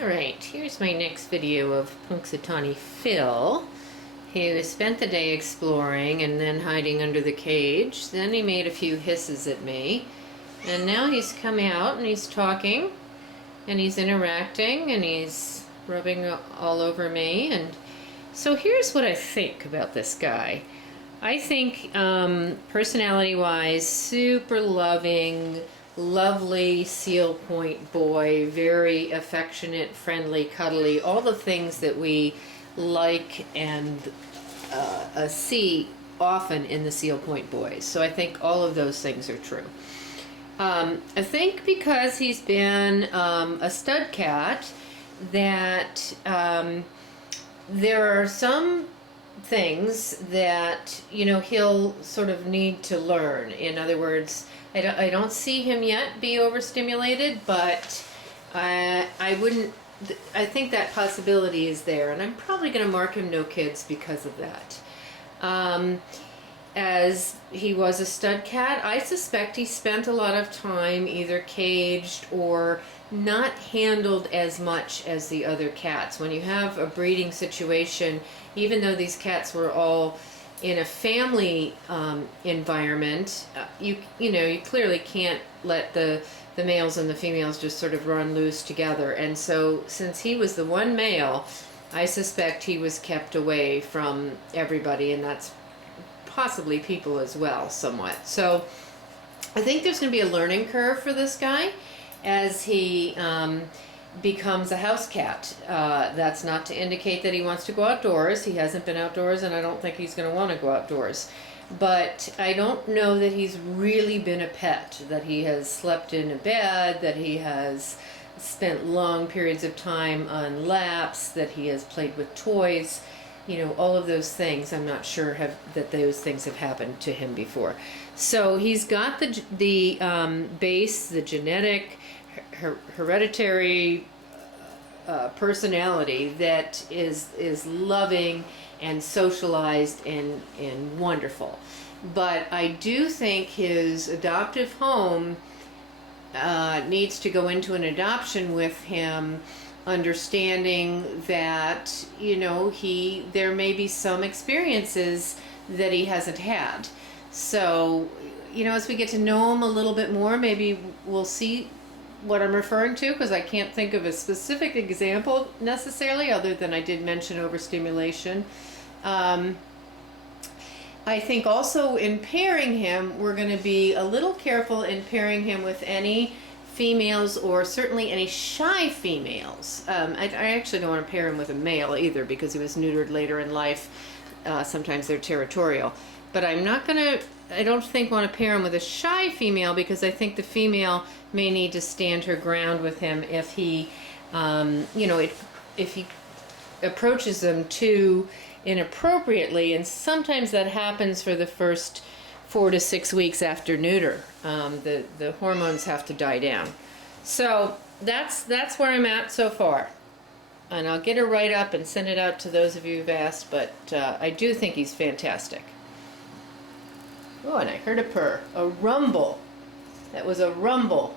Alright, here's my next video of Punxsutawney Phil. He spent the day exploring and then hiding under the cage. Then he made a few hisses at me. And now he's come out and he's talking and he's interacting and he's rubbing all over me. And so here's what I think about this guy. I think personality-wise, super loving, lovely seal point boy, very affectionate, friendly, cuddly, all the things that we like and see often in the seal point boys. So I think all of those things are true. I think because he's been a stud cat that there are some things that, you know, he'll sort of need to learn. In other words, I don't see him yet be overstimulated, but I think that possibility is there, and I'm probably going to mark him no kids because of that. As he was a stud cat, I suspect he spent a lot of time either caged or not handled as much as the other cats. When you have a breeding situation, even though these cats were all in a family environment, you clearly can't let the males and the females just sort of run loose together. And so since he was the one male, I suspect he was kept away from everybody, and that's possibly people as well, somewhat. So I think there's going to be a learning curve for this guy as he becomes a house cat. That's not to indicate that he wants to go outdoors. He hasn't been outdoors, and I don't think he's going to want to go outdoors. But I don't know that he's really been a pet, that he has slept in a bed, that he has spent long periods of time on laps, that he has played with toys. You know, all of those things, I'm not sure that those things have happened to him before. So he's got the base, the genetic, hereditary personality that is loving and socialized and wonderful. But I do think his adoptive home needs to go into an adoption with him, understanding that, you know, there may be some experiences that he hasn't had. So, you know, as we get to know him a little bit more, maybe we'll see what I'm referring to, because I can't think of a specific example necessarily, other than I did mention overstimulation. I think also in pairing him, we're going to be a little careful in pairing him with any females, or certainly any shy females. I actually don't want to pair him with a male either, because he was neutered later in life. Sometimes they're territorial. But I don't think want to pair him with a shy female, because I think the female may need to stand her ground with him if he, if he approaches them too inappropriately, and sometimes that happens for the first 4 to 6 weeks after neuter. The hormones have to die down. So that's where I'm at so far. And I'll get a write-up and send it out to those of you who've asked, but I do think he's fantastic. Oh, and I heard a purr. A rumble. That was a rumble.